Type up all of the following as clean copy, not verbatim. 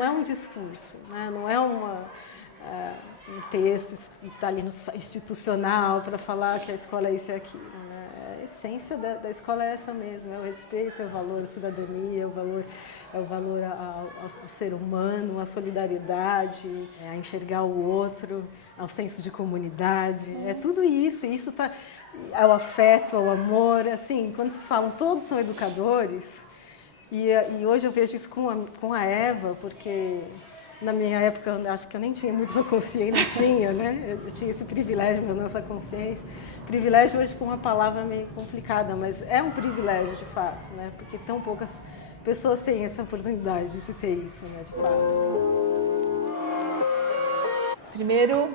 não é um discurso, né? Não é um texto que está ali no institucional para falar que a escola é isso e aquilo. Né? A essência da escola é essa mesmo, é o respeito, é o valor à cidadania, é o valor ao ser humano, à solidariedade, a enxergar o outro, ao senso de comunidade. É tudo isso, isso está ao afeto, ao amor. Assim, quando vocês falam, todos são educadores, e hoje eu vejo isso com a Eva, porque na minha época, acho que eu nem tinha muito essa consciência, não tinha, né? Eu tinha esse privilégio, mas não essa consciência. Privilégio hoje com uma palavra meio complicada, mas é um privilégio de fato, né? Porque tão poucas pessoas têm essa oportunidade de ter isso, né? De fato. Primeiro,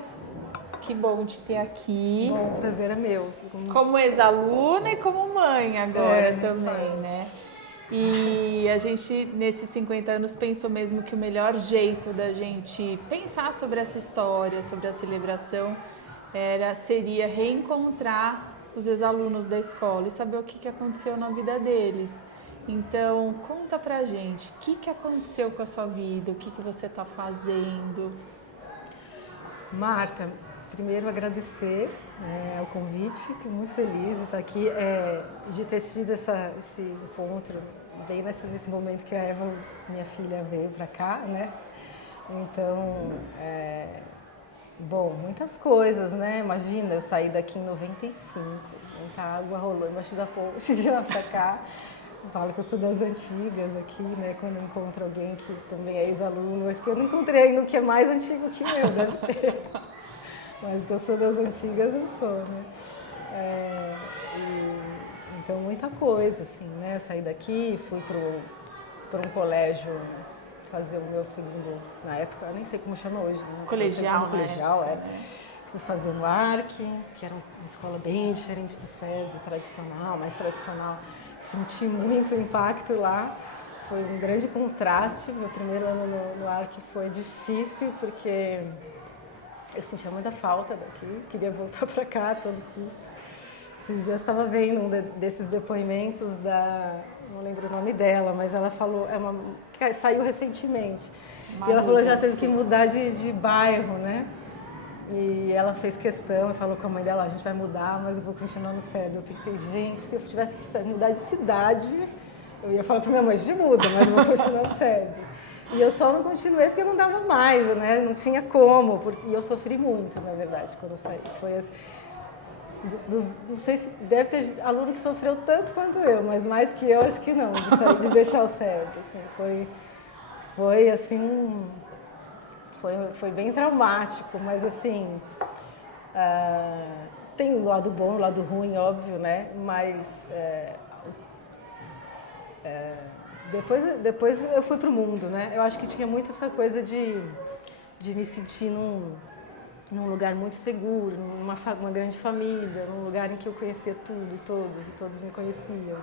que bom te ter aqui. Bom, o prazer é meu. Como ex-aluna e como mãe agora também, né? E a gente, nesses 50 anos, pensou mesmo que o melhor jeito da gente pensar sobre essa história, sobre a celebração, seria reencontrar os ex-alunos da escola e saber o que aconteceu na vida deles. Então, conta pra gente, o que aconteceu com a sua vida, o que você está fazendo? Marta, primeiro agradecer o convite, estou muito feliz de estar aqui, de ter tido esse encontro bem nesse momento que a Eva, minha filha, veio para cá, né? Então, bom, muitas coisas, né? Imagina, eu saí daqui em 95, muita água rolou embaixo da ponte de lá para cá. Eu falo que eu sou das antigas aqui, né? Quando eu encontro alguém que também é ex-aluno, acho que eu não encontrei ainda o que é mais antigo que eu, deve ter. Mas que eu sou das antigas, eu sou, né? Então, muita coisa, assim, né? Eu saí daqui, fui para um colégio fazer o meu segundo, na época, eu nem sei como chama hoje, né? Colegial, né? Colegial, Fui fazer no ARC, que era uma escola bem diferente do SEB, tradicional, mais tradicional. Senti muito o impacto lá, foi um grande contraste. Meu primeiro ano no ARC foi difícil, porque eu sentia muita falta daqui, queria voltar para cá a todo custo. Esses dias eu estava vendo um desses depoimentos não lembro o nome dela, mas ela falou, que saiu recentemente. E ela falou que já teve que mudar de bairro, né? E ela fez questão e falou com a mãe dela, a gente vai mudar, mas eu vou continuar no SEB. Eu pensei, gente, se eu tivesse que mudar de cidade, eu ia falar para minha mãe, a gente muda, mas eu vou continuar no SEB. E eu só não continuei porque não dava mais, né? Não tinha como, e eu sofri muito, na verdade, quando eu saí. Foi assim, não sei se deve ter aluno que sofreu tanto quanto eu, mas mais que eu, acho que não, de deixar o SEB. Assim, foi assim... Foi bem traumático, mas assim, tem o lado bom, o lado ruim, óbvio, né? Mas depois eu fui pro mundo, né? Eu acho que tinha muito essa coisa de me sentir num lugar muito seguro, numa grande família, num lugar em que eu conhecia tudo e todos me conheciam.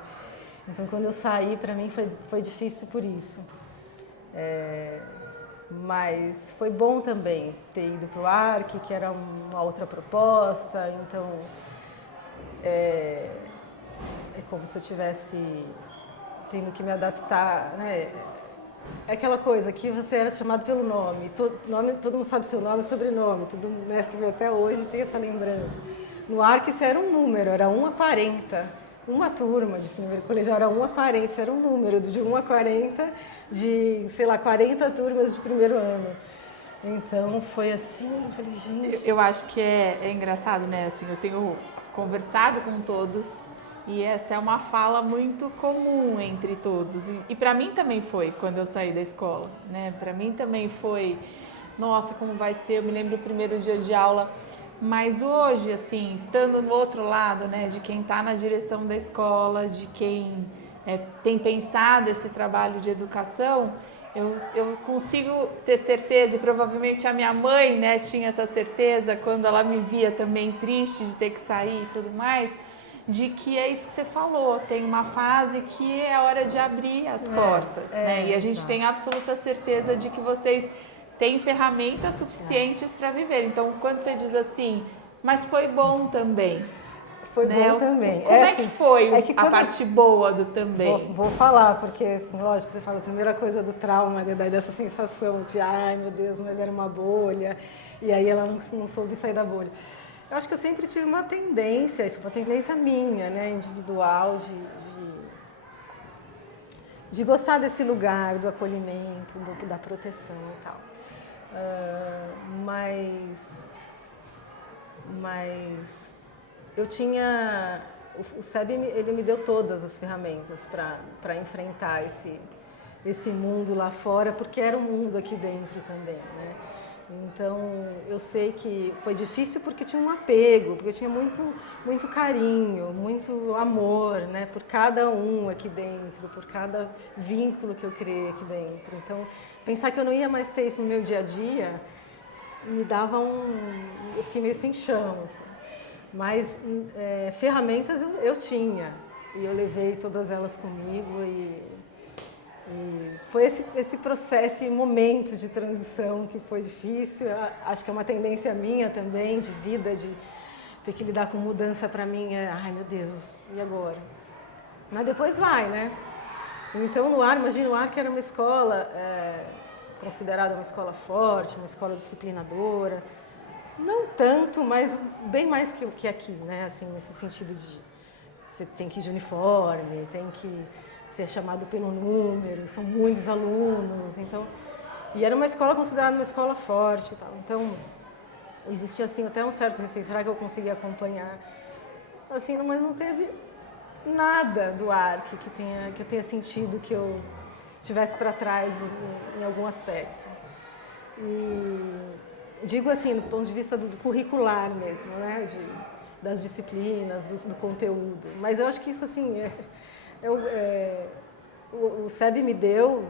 Então, quando eu saí, para mim foi difícil por isso. Mas foi bom também ter ido para o ARC, que era uma outra proposta, então é como se eu estivesse tendo que me adaptar, né? É aquela coisa que você era chamado pelo nome, todo mundo sabe seu nome e sobrenome, tudo, né? Até hoje tem essa lembrança. No ARC isso era um número, era 1 a 40. Uma turma de primeiro colegial era 1 a 40, isso era um número de 1 a 40, de, sei lá, 40 turmas de primeiro ano. Então foi assim, eu falei, gente... Eu acho que é engraçado, né? Assim, eu tenho conversado com todos e essa é uma fala muito comum entre todos. E para mim também foi quando eu saí da escola, né? Para mim também foi, nossa, como vai ser? Eu me lembro do primeiro dia de aula. Mas hoje, assim, estando no outro lado, né, de quem está na direção da escola, de quem tem pensado esse trabalho de educação, eu consigo ter certeza, e provavelmente a minha mãe, né, tinha essa certeza quando ela me via também triste de ter que sair e tudo mais, de que é isso que você falou, tem uma fase que é hora de abrir as portas, né? E a gente tem absoluta certeza de que vocês têm ferramentas suficientes para viver. Então, quando você diz assim, mas foi bom também. foi né? bom também. Como é que foi a parte boa do também? Vou falar, porque, assim, lógico, você fala a primeira coisa do trauma, né, dessa sensação de, ai meu Deus, mas era uma bolha, e aí ela não soube sair da bolha. Eu acho que eu sempre tive uma tendência, isso é uma tendência minha, né, individual, de gostar desse lugar, do acolhimento, da proteção e tal. Mas eu tinha... O SEB, ele me deu todas as ferramentas para enfrentar esse mundo lá fora, porque era um mundo aqui dentro também, né? Então, eu sei que foi difícil porque tinha um apego, porque eu tinha muito carinho, muito amor, né, por cada um aqui dentro, por cada vínculo que eu criei aqui dentro. Então, pensar que eu não ia mais ter isso no meu dia a dia, me dava eu fiquei meio sem chão, assim. Mas ferramentas eu tinha, e eu levei todas elas comigo e foi esse processo, esse momento de transição que foi difícil. Acho que é uma tendência minha também, de vida, de ter que lidar com mudança para mim. Ai meu Deus, e agora? Mas depois vai, né? Então no AR, imagina o AR que era uma escola considerada uma escola forte, uma escola disciplinadora. Não tanto, mas bem mais que aqui, né? Assim, nesse sentido de você tem que ir de uniforme, tem que ser chamado pelo número, são muitos alunos, então... E era uma escola considerada uma escola forte e tal, então existia assim até um certo receio, será que eu consegui acompanhar? Assim, mas não teve nada do ARC que eu tenha sentido que eu tivesse para trás em algum aspecto. E digo assim, do ponto de vista do curricular mesmo, né? Das disciplinas, do conteúdo, mas eu acho que isso assim... o SEB me deu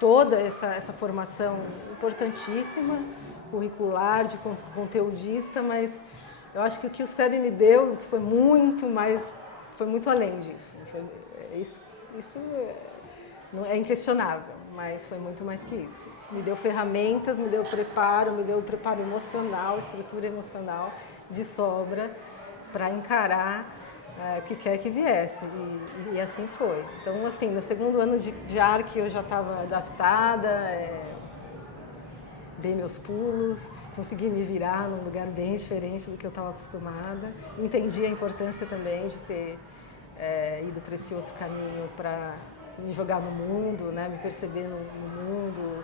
toda essa formação importantíssima, curricular, de conteudista, mas eu acho que o que o SEB me deu foi muito além disso. Isso não é inquestionável, mas foi muito mais que isso. Me deu ferramentas, me deu preparo emocional, estrutura emocional de sobra para encarar o que quer que viesse, e assim foi. Então, assim, no segundo ano de ARC eu já estava adaptada, dei meus pulos, consegui me virar num lugar bem diferente do que eu estava acostumada. Entendi a importância também de ter ido para esse outro caminho para me jogar no mundo, né? Me perceber no mundo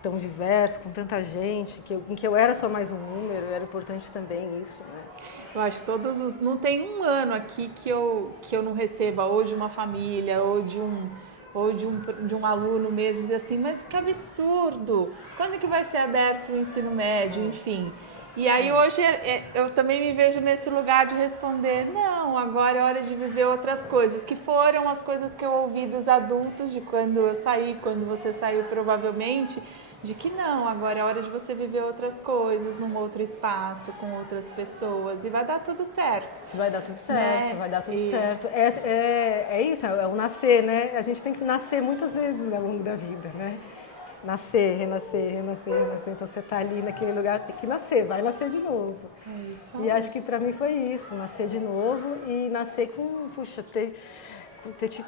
tão diverso, com tanta gente, em que eu era só mais um número, era importante também isso, né? Eu acho que não tem um ano aqui que eu não receba ou de uma família ou de um aluno mesmo dizer assim, mas que absurdo! Quando que vai ser aberto o ensino médio, enfim? E aí hoje eu também me vejo nesse lugar de responder, não, agora é hora de viver outras coisas, que foram as coisas que eu ouvi dos adultos de quando eu saí, quando você saiu provavelmente, de que não, agora é hora de você viver outras coisas, num outro espaço, com outras pessoas, e vai dar tudo certo. Vai dar tudo certo, né? Vai dar tudo certo. É isso, é o nascer, né? A gente tem que nascer muitas vezes ao longo da vida, né? Nascer, renascer, renascer, renascer. Então você está ali naquele lugar, tem que nascer, vai nascer de novo. E acho que para mim foi isso, nascer de novo e nascer com, puxa,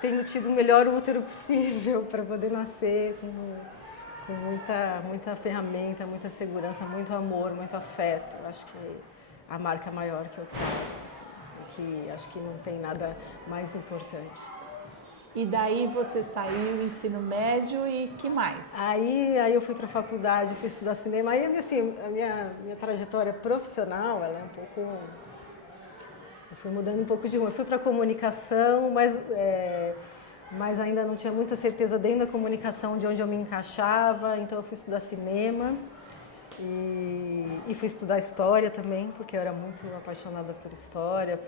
tendo tido o melhor útero possível para poder nascer com muita ferramenta, muita segurança, muito amor, muito afeto. Acho que a marca maior que eu tenho, assim, que acho que não tem nada mais importante. E daí você saiu ensino médio e que mais? Aí eu fui para a faculdade, fui estudar cinema. Aí assim, a minha trajetória profissional, ela é um pouco... Eu fui mudando um pouco de rumo. Eu fui para a comunicação, mas ainda não tinha muita certeza dentro da comunicação de onde eu me encaixava. Então eu fui estudar cinema e fui estudar história também, porque eu era muito apaixonada por história,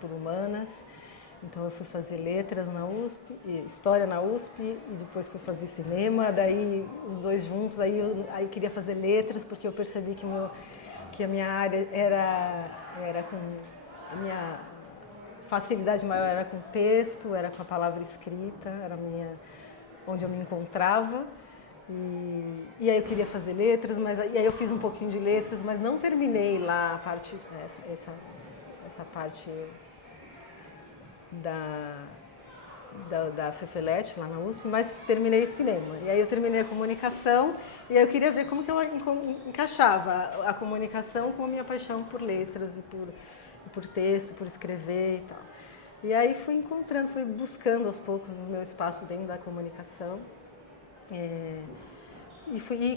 por humanas. Então eu fui fazer letras na USP, história na USP, e depois fui fazer cinema, daí os dois juntos, aí eu queria fazer letras, porque eu percebi que a minha área era com... A minha facilidade maior era com texto, era com a palavra escrita, era onde eu me encontrava. E aí eu queria fazer letras, e aí eu fiz um pouquinho de letras, mas não terminei lá a parte, essa parte da FEFELET, lá na USP, mas terminei o cinema. E aí eu terminei a comunicação e aí eu queria ver como que ela encaixava a comunicação com a minha paixão por letras e por texto, por escrever e tal. E aí fui encontrando, fui buscando aos poucos o meu espaço dentro da comunicação e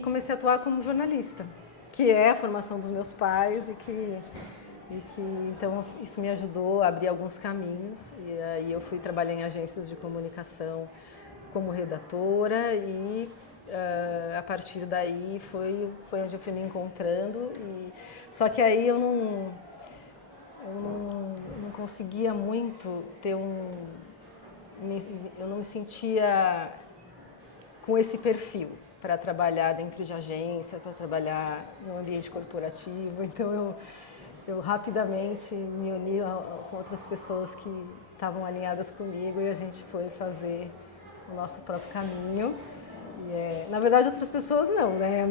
comecei a atuar como jornalista, que é a formação dos meus pais e que então isso me ajudou a abrir alguns caminhos. E aí eu fui trabalhar em agências de comunicação como redatora e a partir daí foi onde eu fui me encontrando. Só que aí eu não conseguia muito ter eu não me sentia com esse perfil para trabalhar dentro de agência, para trabalhar no ambiente corporativo. Então eu rapidamente me uni com outras pessoas que estavam alinhadas comigo e a gente foi fazer o nosso próprio caminho. Na verdade, outras pessoas não, né?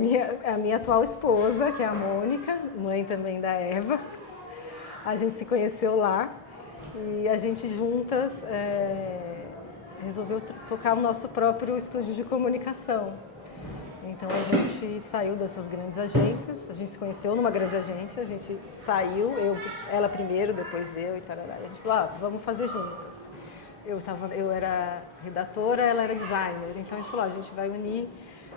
A minha atual esposa, que é a Mônica, mãe também da Eva, a gente se conheceu lá e a gente juntas resolveu tocar o nosso próprio estúdio de comunicação. Então a gente saiu dessas grandes agências, a gente se conheceu numa grande agência, a gente saiu, ela primeiro, depois eu e tal. A gente falou, vamos fazer juntas. Eu era redatora, ela era designer, então a gente falou, a gente vai unir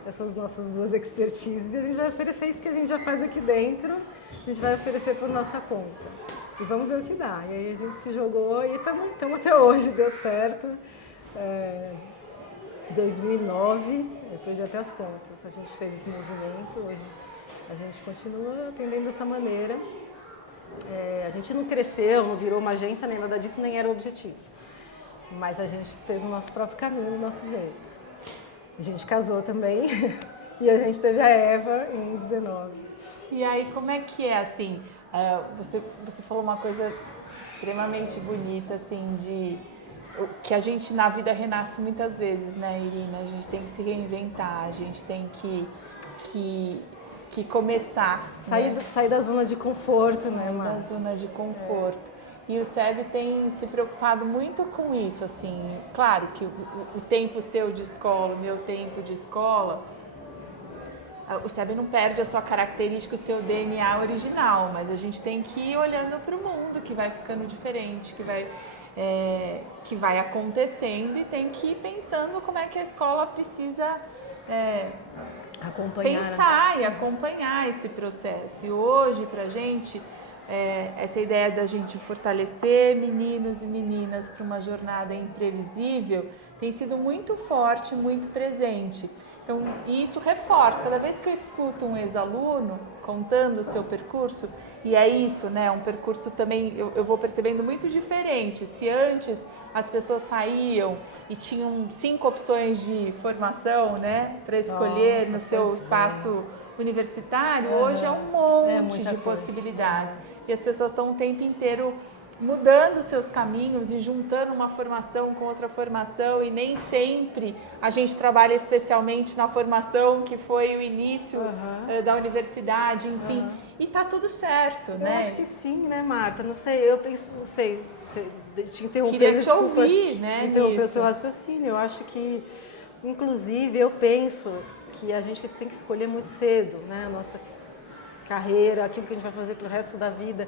essas nossas duas expertises e a gente vai oferecer isso que a gente já faz aqui dentro, a gente vai oferecer por nossa conta. E vamos ver o que dá. E aí a gente se jogou e estamos até hoje, deu certo. 2009, eu perdi até as contas, a gente fez esse movimento, hoje a gente continua atendendo dessa maneira. A gente não cresceu, não virou uma agência, nem nada disso, nem era o objetivo. Mas a gente fez o nosso próprio caminho, do nosso jeito. A gente casou também e a gente teve a Eva em 19. E aí, como é que é, assim, você falou uma coisa extremamente bonita, assim, que a gente na vida renasce muitas vezes, né, Irina? A gente tem que se reinventar, a gente tem que começar. Sair da zona de conforto, né, Mar? Da zona de conforto. E o SEB tem se preocupado muito com isso, assim. Claro que o tempo seu de escola, o meu tempo de escola, o SEB não perde a sua característica, o seu DNA original, mas a gente tem que ir olhando para o mundo, que vai ficando diferente, que vai acontecendo e tem que ir pensando como é que a escola precisa pensar e acompanhar esse processo. E hoje, para a gente, essa ideia da gente fortalecer meninos e meninas para uma jornada imprevisível tem sido muito forte, muito presente. Então, isso reforça. Cada vez que eu escuto um ex-aluno contando o seu percurso, e é isso, né? Um percurso também, eu vou percebendo muito diferente. Se antes as pessoas saíam e tinham 5 opções de formação, né? Para escolher no seu espaço universitário, hoje é um monte de possibilidades. E as pessoas estão o tempo inteiro mudando seus caminhos e juntando uma formação com outra formação, e nem sempre a gente trabalha especialmente na formação que foi o início da universidade, enfim, e tá tudo certo, né? Eu acho que sim, né, Marta? Não sei, eu penso, não sei, te interromper. Queria te ouvir, né, interromper o seu raciocínio. Eu acho que, inclusive, eu penso que a gente tem que escolher muito cedo, né, a nossa carreira, aquilo que a gente vai fazer pelo resto da vida.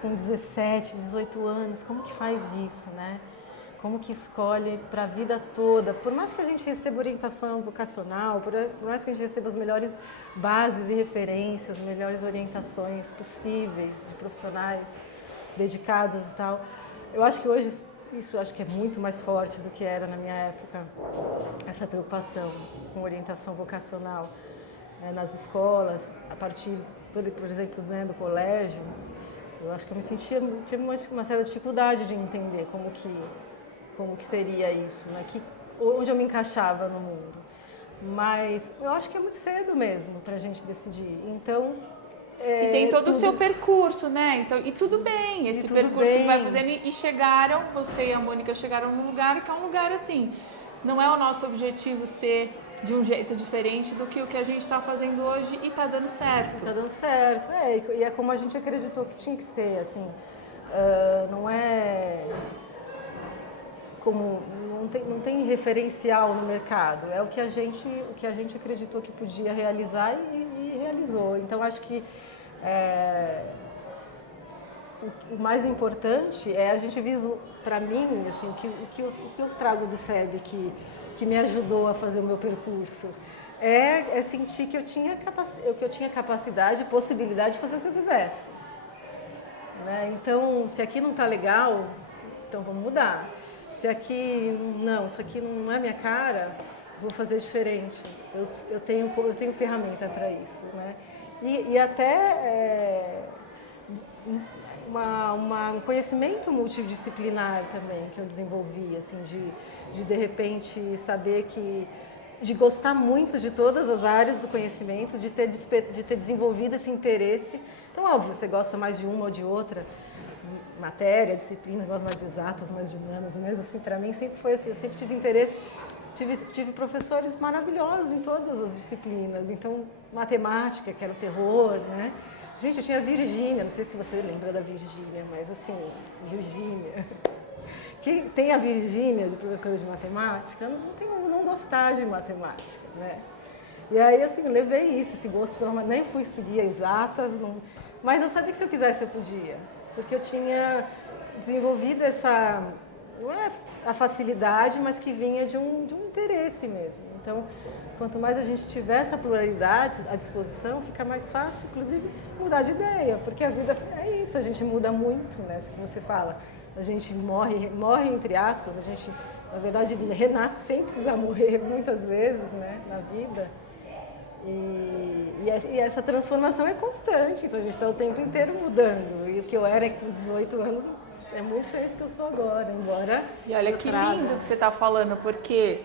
Com 17, 18 anos, como que faz isso, né? Como que escolhe para a vida toda? Por mais que a gente receba orientação vocacional, por mais que a gente receba as melhores bases e referências, as melhores orientações possíveis de profissionais dedicados e tal, eu acho que hoje isso acho que é muito mais forte do que era na minha época, essa preocupação com orientação vocacional, né, nas escolas, a partir, por exemplo, né, do colégio. Eu acho que eu me sentia, tive uma certa dificuldade de entender como que seria isso, né? Onde eu me encaixava no mundo. Mas eu acho que é muito cedo mesmo para a gente decidir. Então, e tem todo o seu percurso, né? Então, e tudo bem, esse percurso que vai fazendo. E chegaram, você e a Mônica chegaram num lugar que é um lugar assim. Não é o nosso objetivo ser de um jeito diferente do que o que a gente está fazendo hoje, e está dando certo. Está dando certo, e é como a gente acreditou que tinha que ser, assim, não é... como não tem referencial no mercado, é o que a gente acreditou que podia realizar e realizou. Então acho que o mais importante é a gente para mim, assim, o que eu trago do SEB que me ajudou a fazer o meu percurso é sentir que eu tinha capacidade, possibilidade de fazer o que eu quisesse. Né? Então, se aqui não está legal, então vamos mudar. Se aqui isso aqui não é minha cara, vou fazer diferente. Eu tenho ferramenta para isso. Né? E até um conhecimento multidisciplinar também que eu desenvolvi, assim, de repente saber de gostar muito de todas as áreas do conhecimento, de ter desenvolvido esse interesse. Então, óbvio, você gosta mais de uma ou de outra matéria, disciplina, gosta mais de exatas, mais de humanas, mas assim, para mim sempre foi assim, eu sempre tive interesse, tive professores maravilhosos em todas as disciplinas. Então, matemática, que era o terror, né? Gente, eu tinha a Virgínia, não sei se você lembra da Virgínia, mas assim, Virgínia. Quem tem a Virgínia de professora de matemática, não tem como não gostar de matemática, né? E aí, assim, eu levei esse gosto, nem fui seguir exatas, mas eu sabia que se eu quisesse eu podia, porque eu tinha desenvolvido não é a facilidade, mas que vinha de um interesse mesmo. Então, quanto mais a gente tiver essa pluralidade à disposição, fica mais fácil, inclusive, mudar de ideia, porque a vida é isso, a gente muda muito, né? Isso que você fala, a gente morre entre aspas, a gente, na verdade, renasce sem precisar morrer muitas vezes, né, na vida. E essa transformação é constante, então a gente está o tempo inteiro mudando. E o que eu era com 18 anos é muito diferente do que eu sou agora, embora... E olha que lindo que você está falando, porque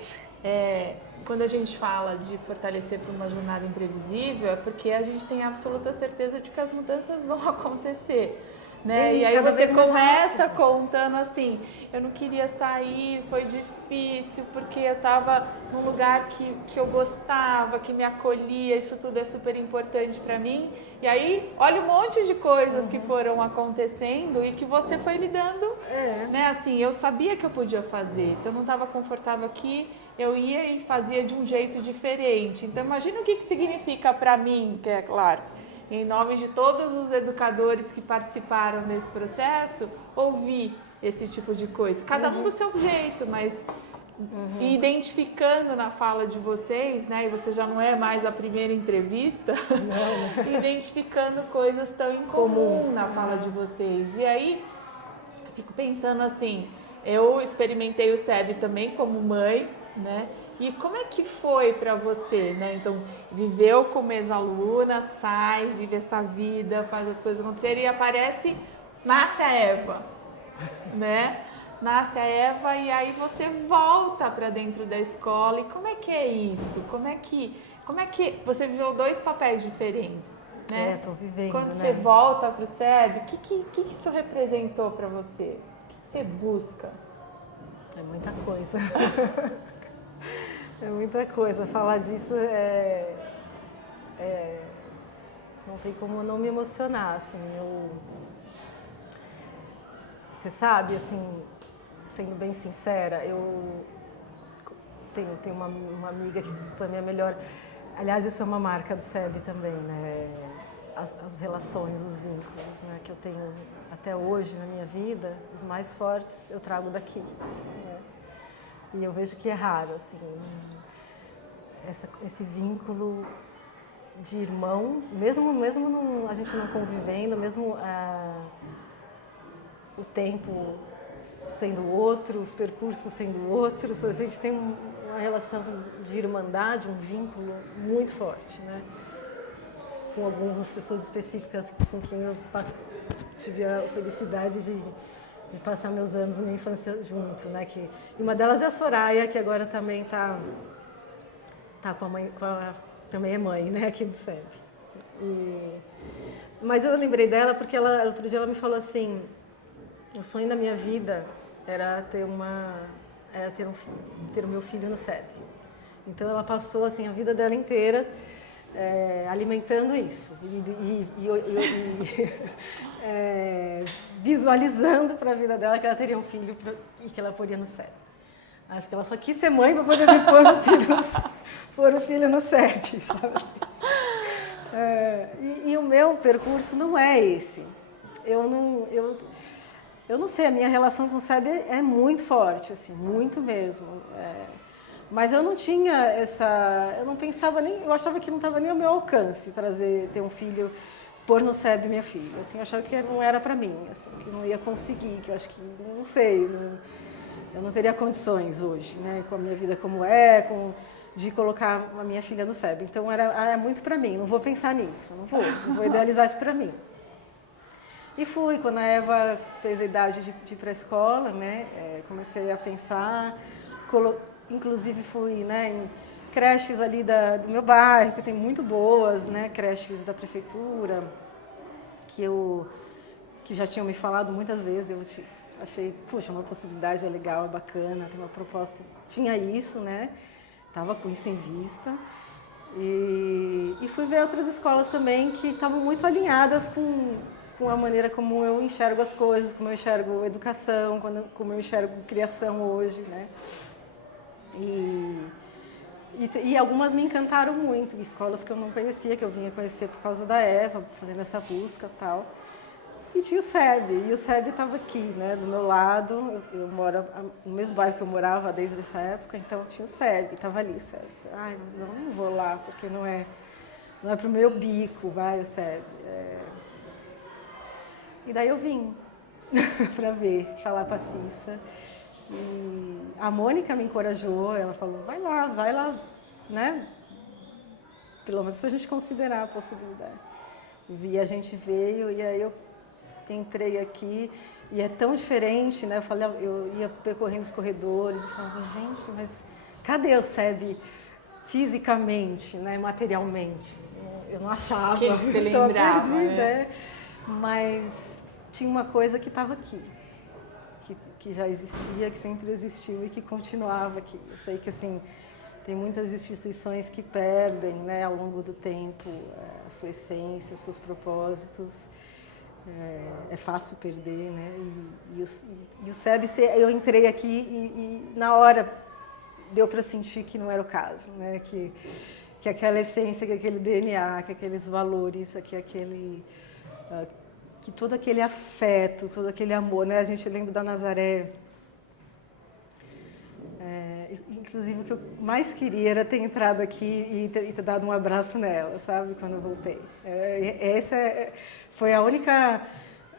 quando a gente fala de fortalecer para uma jornada imprevisível, é porque a gente tem absoluta certeza de que as mudanças vão acontecer. Né? E aí você começa contando assim, eu não queria sair, foi difícil, porque eu estava num lugar que eu gostava, que me acolhia, isso tudo é super importante para mim. E aí, olha um monte de coisas que foram acontecendo e que você foi lidando, né? Assim, eu sabia que eu podia fazer, se eu não estava confortável aqui, eu ia e fazia de um jeito diferente. Então, imagina o que significa para mim, que é claro, em nome de todos os educadores que participaram desse processo, ouvir esse tipo de coisa. Cada um do seu jeito, mas identificando na fala de vocês, né? E você já não é mais a primeira entrevista, identificando coisas tão incomuns na fala de vocês. E aí, fico pensando assim, eu experimentei o SEB também como mãe, né? E como é que foi para você, né? Então, viveu como ex-aluna, sai, vive essa vida, faz as coisas acontecerem e nasce a Eva, né? Nasce a Eva e aí você volta para dentro da escola. E como é que é isso? Como é que você viveu dois papéis diferentes, né? Tô vivendo, quando né? você volta para o SEB, o que isso representou para você? O que você busca? É muita coisa. É muita coisa. Falar disso não tem como não me emocionar, assim. Você sabe, assim, sendo bem sincera, eu tenho uma amiga que foi minha melhor... Aliás, isso é uma marca do SEB também, né? As relações, os vínculos, né? Que eu tenho até hoje na minha vida, os mais fortes eu trago daqui, né? E eu vejo que é raro, assim, esse vínculo de irmão, mesmo a gente não convivendo, mesmo o tempo sendo outro, os percursos sendo outros, a gente tem uma relação de irmandade, um vínculo muito forte, né? Com algumas pessoas específicas com quem eu tive a felicidade de passar meus anos na minha infância junto, né? E uma delas é a Soraya, que agora também tá com a mãe, também é mãe, né? Aqui do SEB. Mas eu lembrei dela porque outro dia ela me falou assim, o sonho da minha vida era ter o meu filho no SEB. Então ela passou assim a vida dela inteira alimentando isso e visualizando para a vida dela que ela teria um filho e que ela poria no SEB. Acho que ela só quis ser mãe para poder depois pôr o filho no CEP, sabe assim? E o meu percurso não é esse. Eu não sei, a minha relação com o SEB é muito forte, assim, muito mesmo. Mas eu não tinha eu não pensava nem, eu achava que não estava nem ao meu alcance ter um filho, pôr no SEB minha filha. Assim, eu achava que não era para mim, assim, que não ia conseguir, que eu acho que, não sei, eu não teria condições hoje, né, com a minha vida como de colocar a minha filha no SEB. Então era muito para mim, não vou pensar nisso, não vou idealizar isso para mim. E fui, quando a Eva fez a idade de ir para a escola, né, comecei a pensar, inclusive fui, né, em creches ali do meu bairro, que tem muito boas, né, creches da prefeitura, que já tinham me falado muitas vezes, achei, puxa, uma possibilidade legal, bacana, tem uma proposta, tinha isso, né, estava com isso em vista. E fui ver outras escolas também que estavam muito alinhadas com a maneira como eu enxergo as coisas, como eu enxergo educação, como eu enxergo criação hoje, né? E algumas me encantaram muito, escolas que eu não conhecia, que eu vinha conhecer por causa da Eva, fazendo essa busca e tal. E tinha o SEB, e o SEB estava aqui, né, do meu lado, eu moro no mesmo bairro que eu morava desde essa época, então tinha o SEB, estava ali o SEB. Ai, mas não, nem vou lá, porque não é pro meu bico, vai o SEB. E daí eu vim para ver, falar com a Cissa. E a Mônica me encorajou, ela falou, vai lá, né? Pelo menos para a gente considerar a possibilidade. E a gente veio, e aí eu entrei aqui, e é tão diferente, né? Eu ia percorrendo os corredores e falava, gente, mas cadê o SEB fisicamente, né? Materialmente? Eu não achava. Aquele que você lembrava, né? Mas tinha uma coisa que estava aqui, que já existia, que sempre existiu e que continuava aqui. Eu sei que, assim, tem muitas instituições que perdem, né, ao longo do tempo, a sua essência, os seus propósitos. É fácil perder, né? E o SEB, eu entrei aqui e na hora deu para sentir que não era o caso, né? Que aquela essência, que aquele DNA, que aqueles valores, que todo aquele afeto, todo aquele amor, né? A gente lembra da Nazaré. Inclusive, o que eu mais queria era ter entrado aqui e ter dado um abraço nela, sabe? Quando eu voltei. Foi a única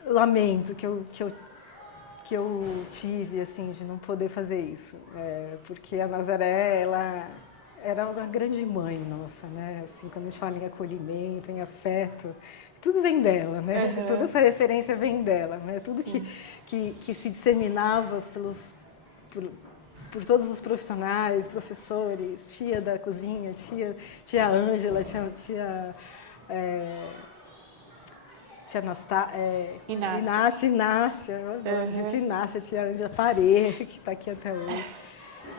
lamento que eu tive, assim, de não poder fazer isso. Porque a Nazaré, ela era uma grande mãe nossa, né? Assim, quando a gente fala em acolhimento, em afeto, tudo vem dela, né? Uhum. Toda essa referência vem dela, né? Tudo que se disseminava por todos os profissionais, professores, tia da cozinha, tia Ângela, tia Inácia, eu adoro, gente, Inácia, tia Ângela Pareja, que está aqui até hoje.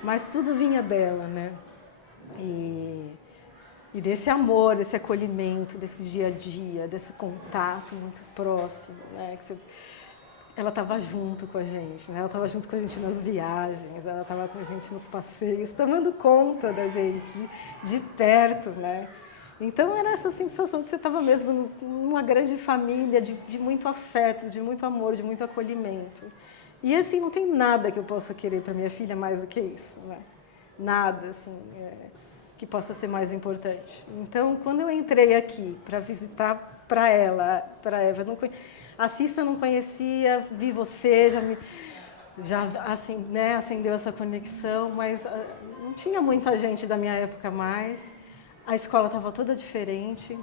Mas tudo vinha dela, né? E desse amor, desse acolhimento, desse dia a dia, desse contato muito próximo, né? Ela estava junto com a gente, né? Ela estava junto com a gente nas viagens, ela estava com a gente nos passeios, tomando conta da gente de perto, né? Então era essa sensação de você estava mesmo numa grande família, de muito afeto, de muito amor, de muito acolhimento. E assim, não tem nada que eu possa querer para minha filha mais do que isso, né? Nada, assim, que possa ser mais importante. Então, quando eu entrei aqui para visitar para ela, para a Eva, a Cissa eu não conhecia, vi você, já assim, né, acendeu essa conexão, mas não tinha muita gente da minha época mais. A escola estava toda diferente,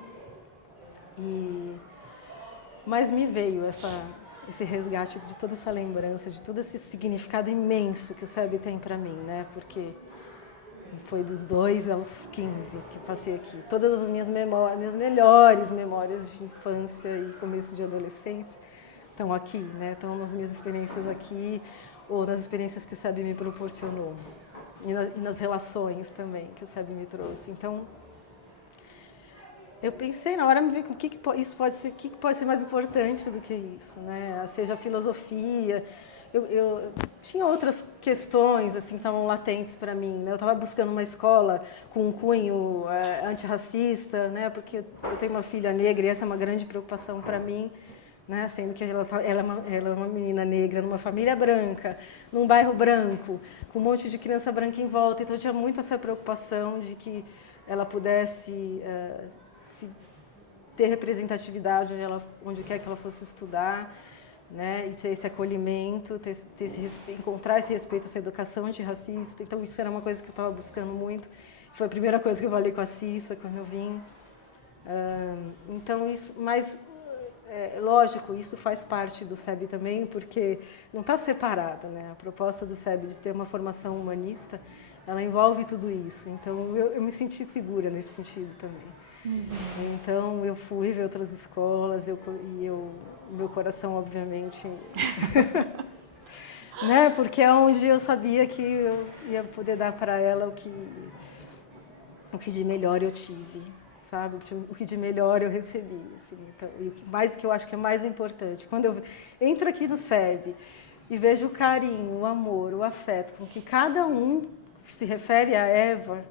mas me veio esse resgate de toda essa lembrança, de todo esse significado imenso que o SEB tem para mim, né? Porque foi dos 2 aos 15 que passei aqui. Todas as minhas melhores memórias de infância e começo de adolescência estão aqui, né? Estão nas minhas experiências aqui, ou nas experiências que o SEB me proporcionou. E nas relações também que o SEB me trouxe. Então, eu pensei na hora me ver o que pode ser mais importante do que isso, né? Seja a filosofia, eu tinha outras questões assim, que estavam latentes para mim. Né? Eu estava buscando uma escola com um cunho antirracista, né? Porque eu tenho uma filha negra e essa é uma grande preocupação para mim. Né? Sendo que ela é uma menina negra numa família branca, num bairro branco, com um monte de criança branca em volta. Então, eu tinha muito essa preocupação de que ela pudesse ter representatividade onde quer que ela fosse estudar, né? E ter esse acolhimento, encontrar esse respeito, essa educação antirracista. Então, isso era uma coisa que eu estava buscando muito. Foi a primeira coisa que eu falei com a Cissa quando eu vim. Então, isso... Mas, lógico, isso faz parte do SEB também, porque não está separado, né? A proposta do SEB de ter uma formação humanista, ela envolve tudo isso. Então, eu me senti segura nesse sentido também. Uhum. Então, eu fui ver outras escolas, meu coração, obviamente, né? Porque é onde eu sabia que eu ia poder dar para ela o que de melhor eu tive. Sabe? O que de melhor eu recebi. Assim. Então, mais que eu acho que é mais importante. Quando eu entro aqui no SEB e vejo o carinho, o amor, o afeto com que cada um se refere a Eva,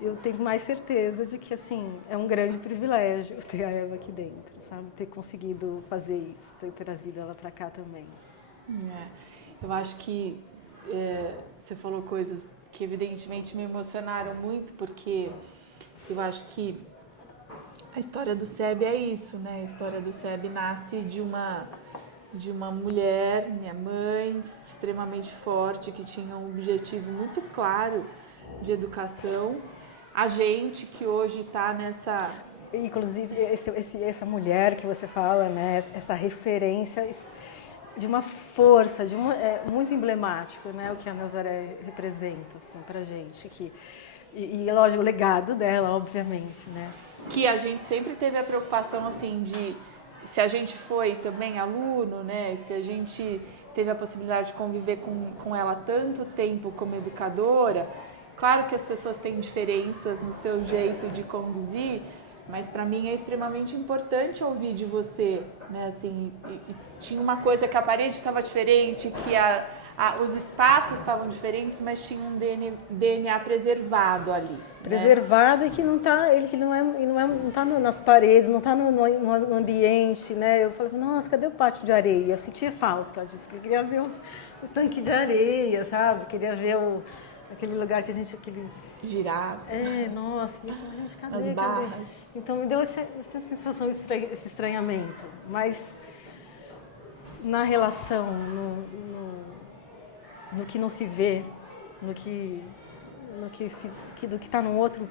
eu tenho mais certeza de que assim, é um grande privilégio ter a Eva aqui dentro, sabe? Ter conseguido fazer isso, ter trazido ela para cá também. Eu acho que você falou coisas que evidentemente me emocionaram muito, porque eu acho que a história do SEB é isso, né? A história do SEB nasce de uma mulher, minha mãe, extremamente forte, que tinha um objetivo muito claro de educação. A gente que hoje está nessa... Inclusive, essa mulher que você fala, né? Essa referência de uma força, muito emblemático, né? O que a Nazaré representa, assim, pra gente. E lógico, o legado dela, obviamente, né? Que a gente sempre teve a preocupação, assim, de... Se a gente foi também aluno, né? Se a gente teve a possibilidade de conviver com ela tanto tempo como educadora, claro que as pessoas têm diferenças no seu jeito de conduzir, mas para mim é extremamente importante ouvir de você, né? Assim, e tinha uma coisa que a parede estava diferente, que os espaços estavam diferentes, mas tinha um DNA preservado ali. Preservado, né? E que não está nas paredes, não está no ambiente, né? Eu falei, nossa, cadê o pátio de areia? Eu sentia falta disso, eu queria ver o tanque de areia, sabe? Queria ver aquele lugar que a gente... Girava. Nossa, eu falei, gente, cadê? As barras. Então me deu essa sensação, esse estranhamento. Mas na relação, no que não se vê, do que está num outro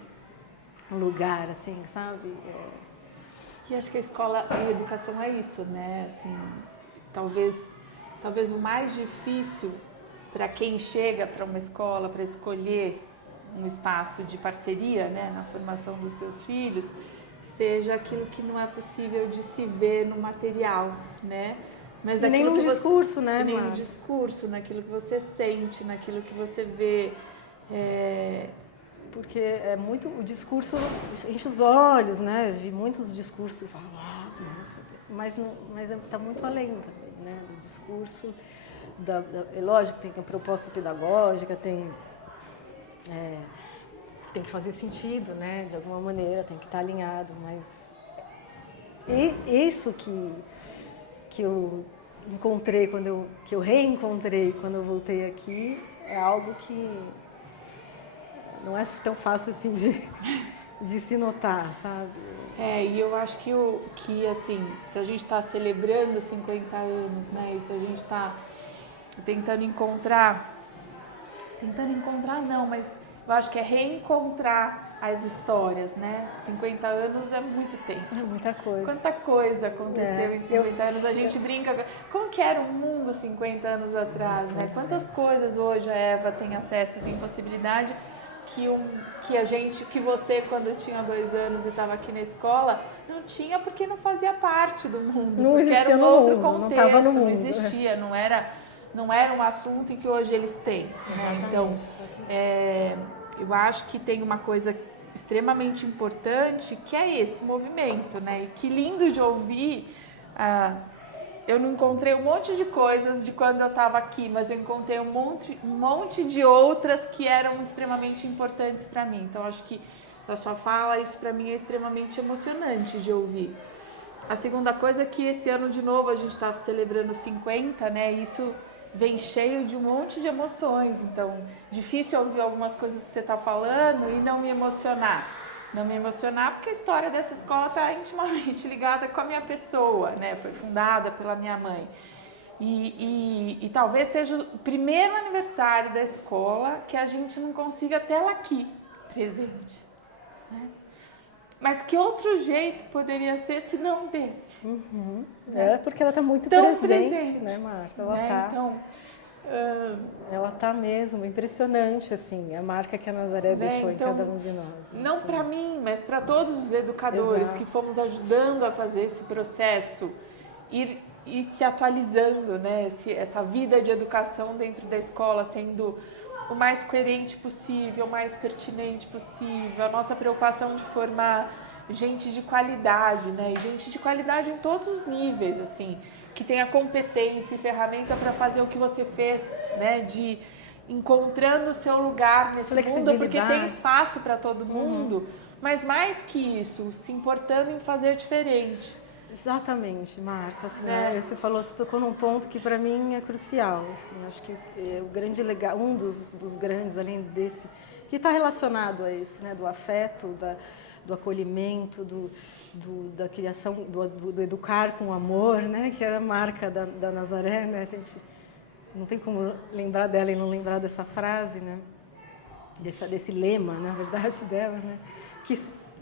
lugar, assim, sabe? E acho que a escola e a educação é isso, né? Assim, talvez o mais difícil para quem chega para uma escola para escolher um espaço de parceria, né, na formação dos seus filhos, seja aquilo que não é possível de se ver no material, né? Mas nem no discurso, né? Nem no discurso, naquilo que você sente, naquilo que você vê. Porque o discurso enche os olhos, né? Vi muitos discursos e falo, nossa, mas está muito além também, né? Do discurso, lógico, tem a proposta pedagógica, tem que fazer sentido, né? De alguma maneira, tem que estar alinhado, mas isso que eu encontrei que eu reencontrei quando eu voltei aqui é algo que não é tão fácil assim de se notar, sabe? E eu acho que assim, se a gente está celebrando 50 anos, né? E se a gente está tentando encontrar não, mas eu acho que é reencontrar as histórias, né? 50 anos é muito tempo. É muita coisa. Quanta coisa aconteceu em 50 anos. A gente brinca... Como que era o mundo 50 anos atrás, né? Quantas coisas hoje a Eva tem acesso e tem possibilidade que você, quando tinha 2 anos e estava aqui na escola, não tinha porque não fazia parte do mundo. Não porque existia era um no outro mundo, contexto, não estava no mundo. Não existia, não era um assunto que hoje eles têm. Né? Então, eu acho que tem uma coisa extremamente importante que é esse movimento, né? E que lindo de ouvir. eu não encontrei um monte de coisas de quando eu estava aqui, mas eu encontrei um monte de outras que eram extremamente importantes para mim. Então, acho que da sua fala, isso para mim é extremamente emocionante de ouvir. A segunda coisa é que esse ano, de novo, a gente está celebrando 50, né? Isso vem cheio de um monte de emoções. Então, difícil ouvir algumas coisas que você está falando e não me emocionar. Não me emocionar porque a história dessa escola está intimamente ligada com a minha pessoa, né? Foi fundada pela minha mãe. E talvez seja o primeiro aniversário da escola que a gente não consiga tê-la aqui, presente, né? Mas que outro jeito poderia ser se não desse? Né? Porque ela está muito tão presente, né, Marta? Ela né? tá, Então, ela tá mesmo, impressionante, assim, a marca que a Nazaré deixou então, em cada um de nós. Não assim. para mim, mas para todos os educadores Exato. que fomos ajudando a fazer esse processo, ir se atualizando, né? Essa vida de educação dentro da escola sendo o mais coerente possível, o mais pertinente possível, a nossa preocupação de formar gente de qualidade, né? E gente de qualidade em todos os níveis, assim, que tenha competência e ferramenta para fazer o que você fez, né? De encontrando o seu lugar nesse mundo, porque tem espaço para todo mundo, mas mais que isso, se importando em fazer diferente. Exatamente, Marta. Assim, você falou, você tocou num ponto que para mim é crucial. Assim, acho que o grande legado, um dos grandes, além desse, que está relacionado a esse, né, do afeto, do acolhimento, da criação, do educar com amor, né, que é a marca da Nazaré, né? A gente não tem como lembrar dela e não lembrar dessa frase, né? Desse lema, na verdade, dela, né?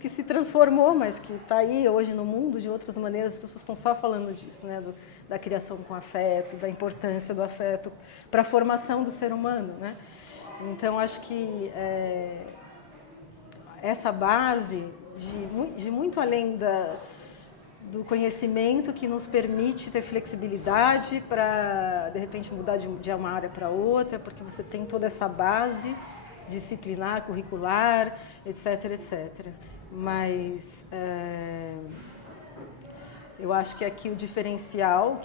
Que se transformou, mas que está aí hoje no mundo de outras maneiras. As pessoas estão só falando disso, né? Da criação com afeto, da importância do afeto para a formação do ser humano, né? Então, acho que essa base de muito além do conhecimento que nos permite ter flexibilidade para, de repente, mudar de uma área para outra, porque você tem toda essa base disciplinar, curricular, etc, etc. Mas eu acho que aqui o diferencial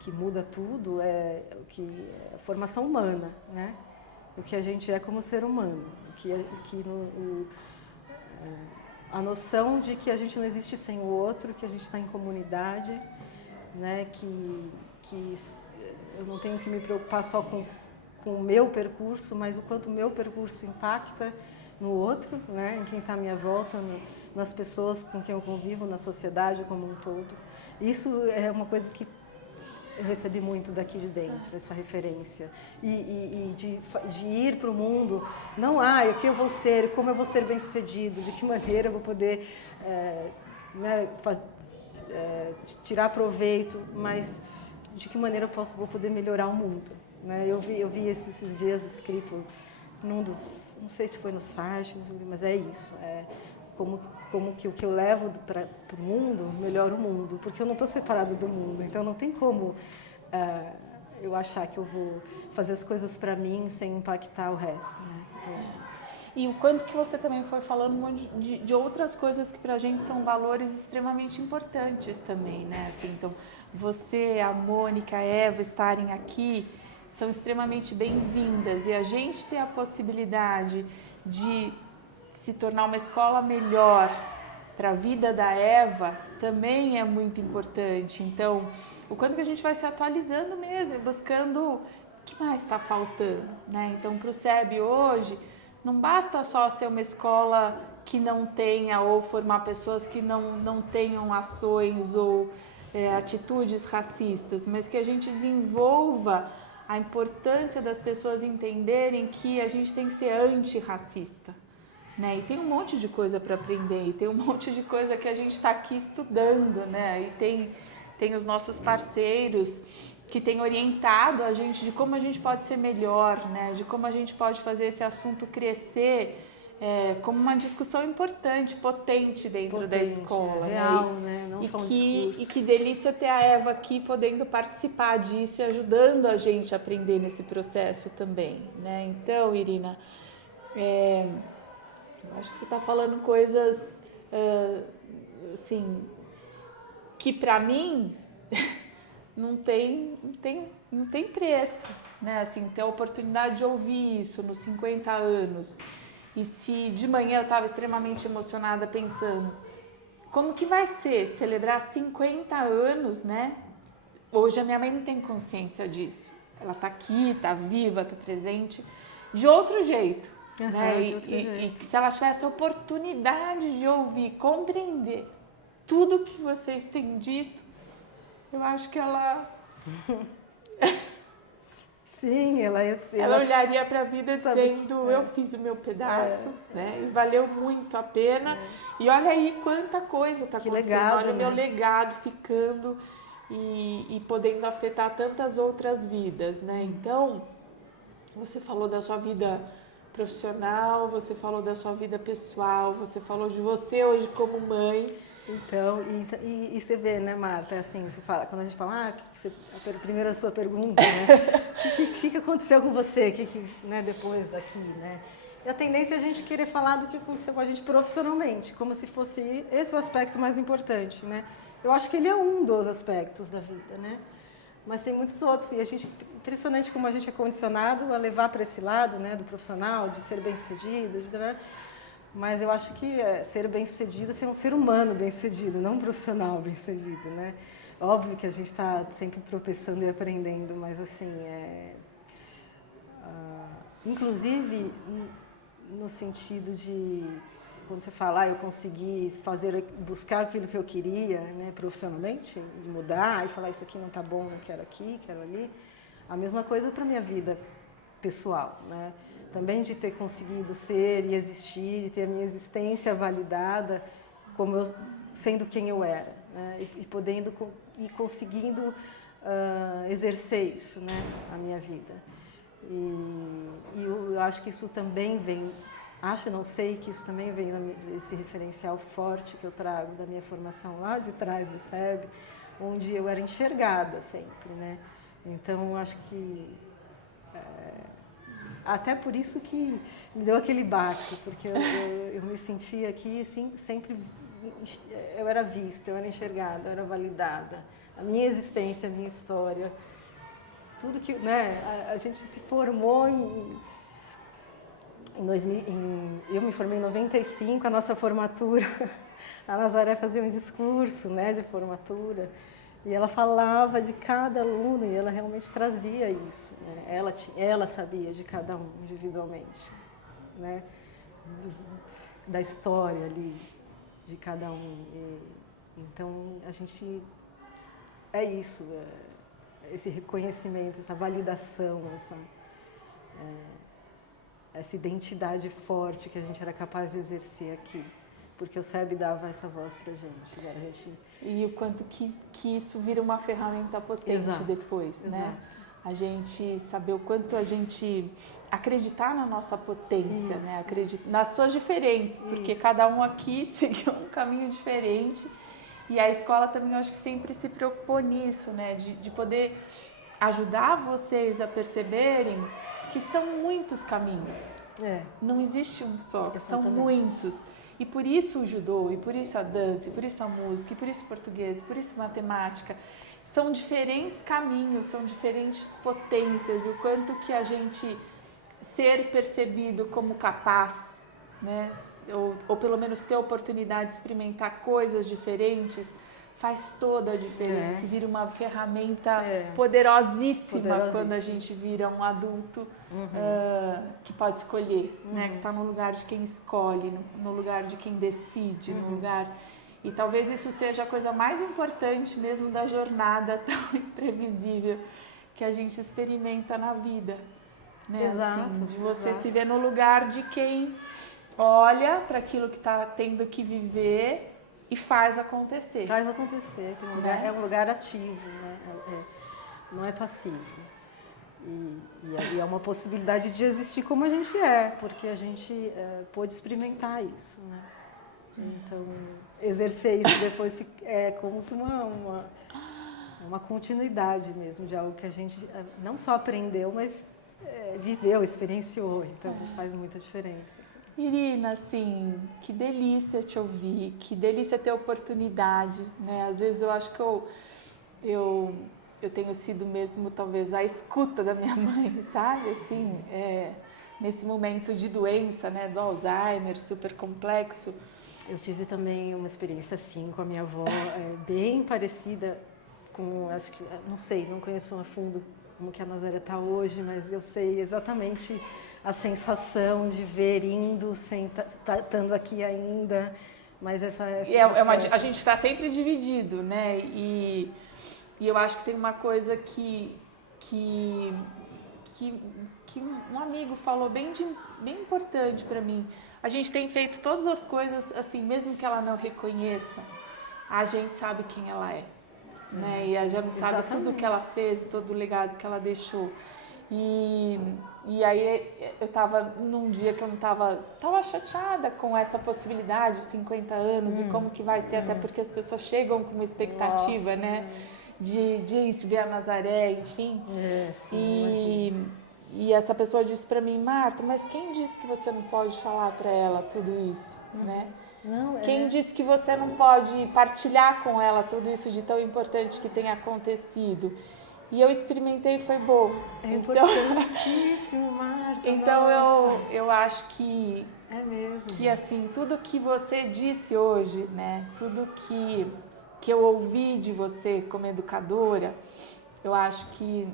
que muda tudo é a formação humana, né? O que a gente é como ser humano, a noção de que a gente não existe sem o outro, que a gente está em comunidade, né? Que eu não tenho que me preocupar só com o meu percurso, mas o quanto o meu percurso impacta no outro, né? Em quem está à minha volta, nas pessoas com quem eu convivo, na sociedade como um todo. Isso é uma coisa que eu recebi muito daqui de dentro, essa referência. E de ir para o mundo, não, o que eu vou ser, como eu vou ser bem-sucedido, de que maneira eu vou poder tirar proveito, mas de que maneira eu vou poder melhorar o mundo. Né? Eu vi esses dias escrito num dos, não sei se foi no site, mas é isso, como que o que eu levo para o mundo melhora o mundo, porque eu não estou separado do mundo, então não tem como eu achar que eu vou fazer as coisas para mim sem impactar o resto. Né? Então, e o quanto que você também foi falando de outras coisas que para a gente são valores extremamente importantes também, né? Assim, então, você, a Mônica, a Eva estarem aqui são extremamente bem-vindas, e a gente ter a possibilidade de se tornar uma escola melhor para a vida da Eva também é muito importante. Então, o quanto que a gente vai se atualizando mesmo, buscando o que mais está faltando, né? Então, para o SEB hoje, não basta só ser uma escola que não tenha, ou formar pessoas que não tenham ações ou atitudes racistas, mas que a gente desenvolva a importância das pessoas entenderem que a gente tem que ser antirracista, né? E tem um monte de coisa para aprender, e tem um monte de coisa que a gente está aqui estudando, né? E tem os nossos parceiros que têm orientado a gente de como a gente pode ser melhor, né? De como a gente pode fazer esse assunto crescer como uma discussão importante, potente dentro da escola. Real, né? Não só um discurso. E que delícia ter a Eva aqui podendo participar disso e ajudando a gente a aprender nesse processo também, né? Então, Irina, eu acho que você está falando coisas, assim, que para mim não tem preço, né? Assim, ter a oportunidade de ouvir isso nos 50 anos. E se de manhã eu estava extremamente emocionada pensando, como que vai ser celebrar 50 anos, né? Hoje a minha mãe não tem consciência disso. Ela tá aqui, tá viva, tá presente, de outro jeito, né? E que se ela tivesse a oportunidade de ouvir, compreender tudo que vocês têm dito, eu acho que ela... Sim, ela olharia para a vida dizendo, eu fiz o meu pedaço, né? E valeu muito a pena. E olha aí quanta coisa está acontecendo. Legado, olha o né? meu legado ficando e podendo afetar tantas outras vidas, né? Então, você falou da sua vida profissional, você falou da sua vida pessoal, você falou de você hoje como mãe. Então, e você vê, né, Marta, assim, você fala, quando a gente fala, primeiro a sua pergunta, né, o que aconteceu com você, né, depois daqui, né, e a tendência é a gente querer falar do que aconteceu com a gente profissionalmente, como se fosse esse o aspecto mais importante, né, eu acho que ele é um dos aspectos da vida, né, mas tem muitos outros, e a gente, impressionante como a gente é condicionado a levar para esse lado, né, do profissional, de ser bem-sucedido, né. Mas eu acho que ser bem-sucedido é ser um ser humano bem-sucedido, não um profissional bem-sucedido, né? Óbvio que a gente está sempre tropeçando e aprendendo, mas assim, inclusive no sentido de, quando você fala, eu consegui buscar aquilo que eu queria, né, profissionalmente, mudar e falar, isso aqui não está bom, eu quero aqui, quero ali, a mesma coisa para a minha vida pessoal, né? Também de ter conseguido ser e existir, e ter a minha existência validada como eu, sendo quem eu era, né? E podendo e conseguindo exercer isso, né, na minha vida. E eu acho que isso também vem, não sei que isso também vem desse referencial forte que eu trago da minha formação lá de trás do SEB, onde eu era enxergada sempre, né? Então, acho que até por isso que me deu aquele baque, porque eu me sentia aqui, assim, sempre eu era vista, eu era enxergada, eu era validada. A minha existência, a minha história, tudo que, né, a gente se formou eu me formei em 95, a nossa formatura, a Nazaré fazia um discurso, né, de formatura. E ela falava de cada aluno e ela realmente trazia isso, né? Ela sabia de cada um individualmente, né? Da história ali de cada um. Então, a gente... É isso, esse reconhecimento, essa validação, essa identidade forte que a gente era capaz de exercer aqui. Porque o SEB dava essa voz pra gente. E o quanto que isso vira uma ferramenta potente depois, né? A gente saber o quanto a gente acreditar na nossa potência, né? Acreditar nas suas diferentes, porque cada um aqui seguiu um caminho diferente. E a escola também, eu acho que sempre se preocupou nisso, né? De poder ajudar vocês a perceberem que são muitos caminhos. Não existe um só, são muitos. E por isso o judô, e por isso a dança, e por isso a música, e por isso o português, e por isso a matemática. São diferentes caminhos, são diferentes potências. E o quanto que a gente ser percebido como capaz, né? Ou pelo menos ter a oportunidade de experimentar coisas diferentes, faz toda a diferença. Vira uma ferramenta poderosíssima quando a gente vira um adulto que pode escolher, né? Que está no lugar de quem escolhe, no lugar de quem decide, no lugar... E talvez isso seja a coisa mais importante mesmo da jornada tão imprevisível que a gente experimenta na vida. Né? Assim, de você se ver no lugar de quem olha para aquilo que está tendo que viver e faz acontecer. Faz acontecer, tem um lugar, é um lugar ativo, né? Não é passivo. E é uma possibilidade de existir como a gente porque a gente pôde experimentar isso, né? Então, exercer isso depois é como que uma continuidade mesmo de algo que a gente não só aprendeu, mas viveu, experienciou. Então, faz muita diferença. Irina, assim, que delícia te ouvir, que delícia ter oportunidade, né? Às vezes eu acho que eu eu tenho sido mesmo talvez a escuta da minha mãe, sabe? Assim, nesse momento de doença, né, do Alzheimer, super complexo. Eu tive também uma experiência assim com a minha avó, bem parecida com, acho que, não sei, não conheço a fundo como que a Nazaré está hoje, mas eu sei exatamente a sensação de ver indo, sem estando aqui ainda, mas a gente está sempre dividido, né? E eu acho que tem uma coisa que um amigo falou bem importante para mim. A gente tem feito todas as coisas assim, mesmo que ela não reconheça, a gente sabe quem ela é, né? E a gente sabe tudo que ela fez, todo o legado que ela deixou. E aí eu estava num dia que eu não estava chateada com essa possibilidade de 50 anos e como que vai ser, até porque as pessoas chegam com uma expectativa, né? De se ver a Nazaré, enfim. E essa pessoa disse para mim, Marta, mas quem disse que você não pode falar para ela tudo isso, né? Quem disse que você não pode partilhar com ela tudo isso de tão importante que tem acontecido? E eu experimentei e foi bom. Importantíssimo, Marta. Então eu acho que é mesmo. Que assim, tudo que você disse hoje, né? Tudo que eu ouvi de você como educadora, eu acho que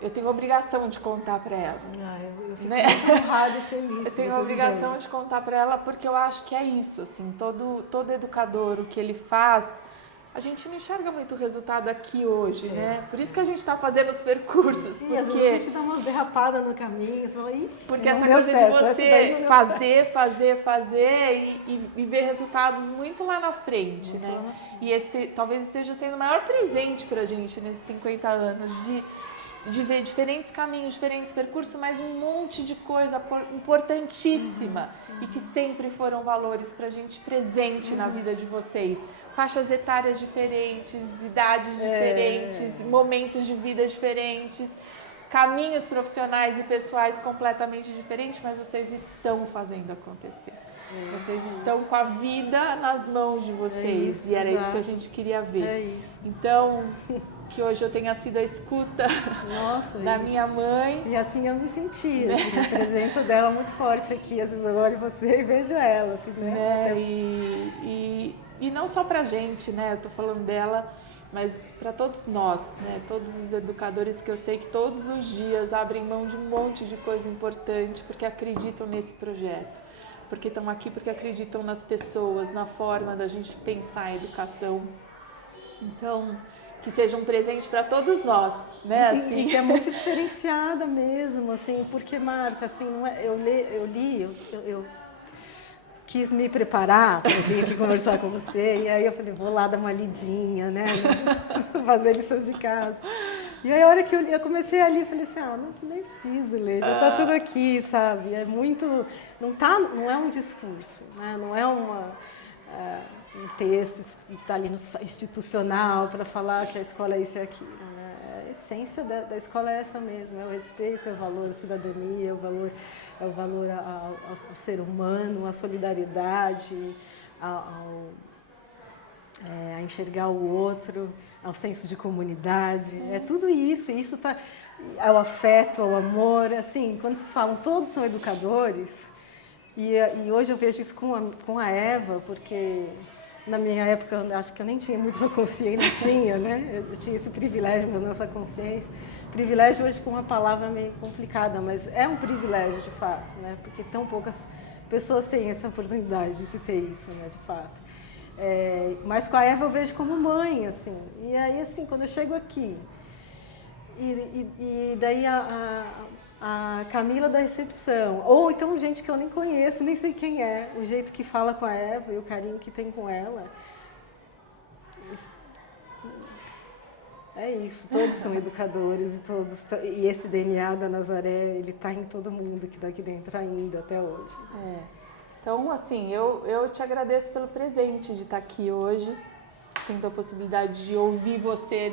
eu tenho obrigação de contar para ela. Eu fico muito honrada e feliz. Eu tenho a obrigação de contar para ela porque eu acho que é isso, assim, todo educador, o que ele faz, a gente não enxerga muito o resultado aqui hoje, né? Por isso que a gente está fazendo os percursos. Porque às vezes a gente dá umas derrapadas no caminho, você fala, isso. Porque essa coisa certo, de você fazer e ver resultados muito lá na frente, muito, né? E talvez esteja sendo o maior presente pra gente nesses 50 anos de ver diferentes caminhos, diferentes percursos, mas um monte de coisa importantíssima e que sempre foram valores pra gente presente na vida de vocês. Faixas etárias diferentes, idades diferentes, momentos de vida diferentes, caminhos profissionais e pessoais completamente diferentes, mas vocês estão fazendo acontecer. Vocês estão com a vida nas mãos de vocês e era isso que a gente queria ver. Então, que hoje eu tenha sido a escuta da minha mãe. E assim eu me senti, assim, a presença dela muito forte aqui. Às vezes eu olho você e vejo ela, assim, né? E não só pra gente, né? Eu tô falando dela, mas para todos nós, né? Todos os educadores que eu sei que todos os dias abrem mão de um monte de coisa importante porque acreditam nesse projeto. Porque estão aqui porque acreditam nas pessoas, na forma da gente pensar a educação. Então, que seja um presente para todos nós, né? Assim. E que é muito diferenciada mesmo, assim, porque, Marta, assim, eu quis me preparar para vir aqui conversar com você, e aí eu falei, vou lá dar uma lidinha, né? Fazer lição de casa. E aí a hora que eu comecei a ler, eu falei assim, nem preciso ler, já tá tudo aqui, sabe? É muito, não é um discurso, né? Não é um texto que está ali no institucional para falar que a escola é isso e aquilo, né? A essência da escola é essa mesmo, é o respeito, é o valor à cidadania, é o valor ao ser humano, à solidariedade, a enxergar o outro, ao senso de comunidade, é tudo isso, ao afeto, ao amor, assim, quando vocês falam, todos são educadores, e hoje eu vejo isso com a Eva, porque na minha época, acho que eu nem tinha muito essa consciência, não tinha, né? Eu tinha esse privilégio, mas não essa consciência. Privilégio hoje com uma palavra meio complicada, mas é um privilégio de fato, né? Porque tão poucas pessoas têm essa oportunidade de ter isso, né? De fato. Mas com a Eva eu vejo como mãe, assim. E aí, assim, quando eu chego aqui, e daí a Camila da recepção, ou então gente que eu nem conheço, nem sei quem é, o jeito que fala com a Eva e o carinho que tem com ela. É isso, todos são educadores e esse DNA da Nazaré, ele está em todo mundo que está aqui dentro ainda, até hoje. Então, assim, eu te agradeço pelo presente de estar aqui hoje, tendo a possibilidade de ouvir você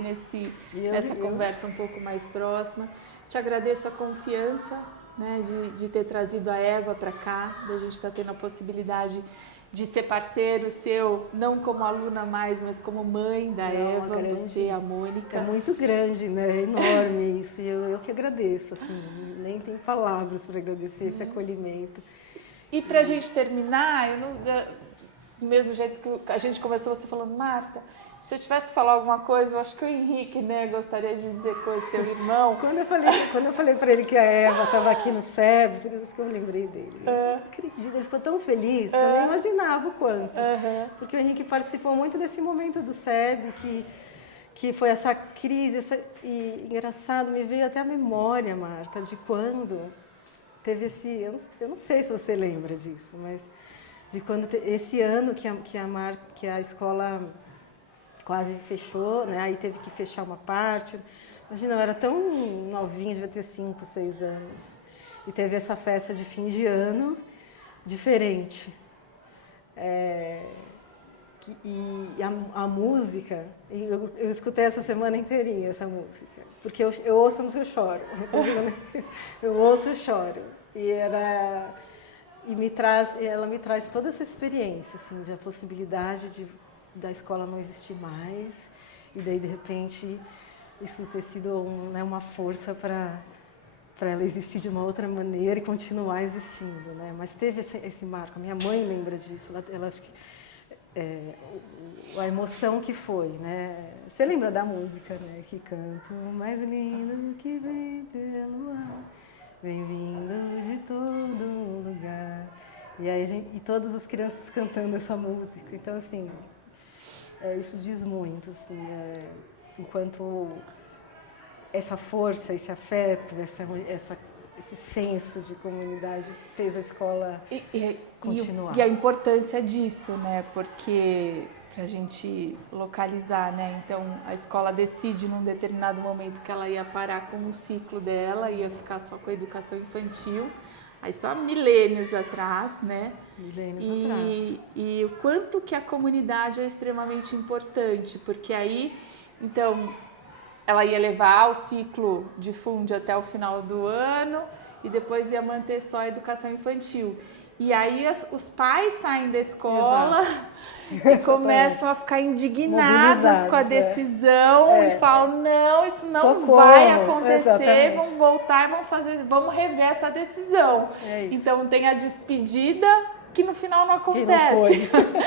nessa conversa um pouco mais próxima. Te agradeço a confiança, né, de ter trazido a Eva para cá, da gente estar tendo a possibilidade de ser parceiro seu, não como aluna mais, mas como mãe da Eva, você e a Mônica. É muito grande, né? É enorme isso. E eu que agradeço, assim, nem tem palavras para agradecer esse acolhimento. E para a gente terminar, do mesmo jeito que a gente começou, você falando, Marta, se eu tivesse que falar alguma coisa, eu acho que o Henrique, né, gostaria de dizer coisa, seu irmão. Quando eu falei para ele que a Eva estava aqui no SEB, por isso que eu me lembrei dele. Acredito, ele ficou tão feliz que eu nem imaginava o quanto. Porque o Henrique participou muito desse momento do SEB, que foi essa crise, e engraçado, me veio até a memória, Marta, de quando teve esse... Eu não sei se você lembra disso, mas de quando esse ano que a escola quase fechou, né? Aí teve que fechar uma parte. Imagina, eu era tão novinha, devia ter 5, 6 anos. E teve essa festa de fim de ano diferente. E a música, eu escutei essa semana inteirinha essa música, porque eu ouço a música e eu choro. Eu ouço e choro. E ela me traz toda essa experiência, assim, de a possibilidade da escola não existir mais, e daí, de repente, isso ter sido uma força para ela existir de uma outra maneira e continuar existindo, né? Mas teve esse marco, a minha mãe lembra disso, ela acho que a emoção que foi, né? Você lembra da música, né? Que canto mais lindo que vem pelo ar, vem vindo de todo lugar. E aí e todas as crianças cantando essa música. Então, assim, isso diz muito, assim, enquanto essa força, esse afeto, esse senso de comunidade fez a escola continuar. E a importância disso, né? Porque para a gente localizar, né? Então a escola decide num determinado momento que ela ia parar com o ciclo dela, ia ficar só com a educação infantil. Aí só milênios atrás, né? Milênios atrás. E o quanto que a comunidade é extremamente importante, porque aí, então, ela ia levar o ciclo de fundo até o final do ano e depois ia manter só a educação infantil. E aí os pais saem da escola e começam a ficar indignados com a decisão e falam, não, isso não vai acontecer, vamos voltar e vamos rever essa decisão. Então tem a despedida que no final não acontece. Que não foi.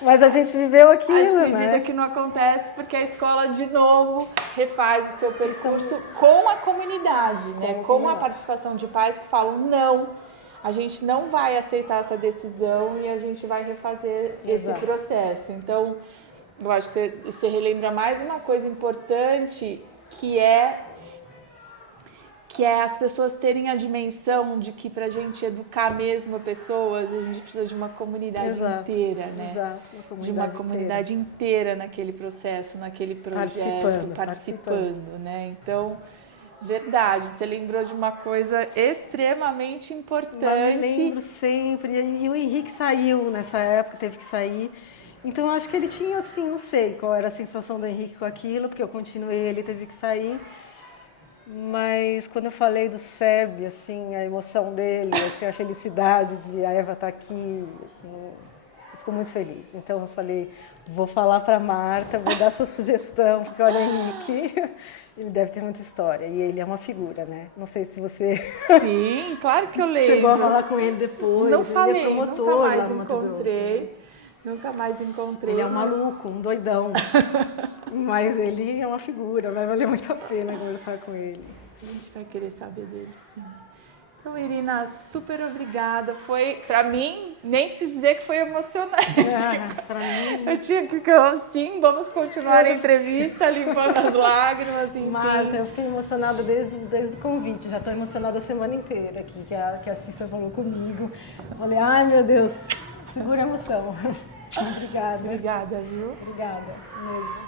Mas a gente viveu aquilo, a despedida que não acontece porque a escola de novo refaz o seu percurso com a comunidade, né? Com a participação de pais que falam, não, a gente não vai aceitar essa decisão e a gente vai refazer esse processo. Então, eu acho que você relembra mais uma coisa importante, que é as pessoas terem a dimensão de que para a gente educar mesmo pessoas, a gente precisa de uma comunidade inteira, né? Exato, de uma comunidade inteira naquele processo, naquele projeto, participando, né? Então, verdade, você lembrou de uma coisa extremamente importante. Eu me lembro sempre, e o Henrique saiu nessa época, teve que sair. Então, eu acho que ele tinha, assim, não sei qual era a sensação do Henrique com aquilo, porque eu continuei, ele teve que sair. Mas quando eu falei do SEB, assim, a emoção dele, assim, a felicidade de a Eva estar aqui, assim, eu fico muito feliz. Então eu falei, vou falar para a Marta, vou dar essa sugestão, porque olha, Henrique, ele deve ter muita história e ele é uma figura, né? Não sei se você... Sim, claro que eu lembro. Chegou a falar com ele depois. Não falei, ele é promotor, nunca mais lá no Mato encontrei. Grosso. Nunca mais encontrei. Ele é um maluco, um doidão. Mas ele é uma figura, vai valer muito a pena conversar com ele. A gente vai querer saber dele, sim. Então, Irina, super obrigada. Foi, pra mim, nem preciso dizer que foi emocionante. Pra mim... Eu tinha que ficar assim, vamos continuar a entrevista, limpando as lágrimas, enfim. Marta, eu fiquei emocionada desde o convite. Já estou emocionada a semana inteira aqui, que a Cissa falou comigo. Eu falei, ai meu Deus, segura a emoção. Obrigada. Obrigada, viu? Obrigada mesmo.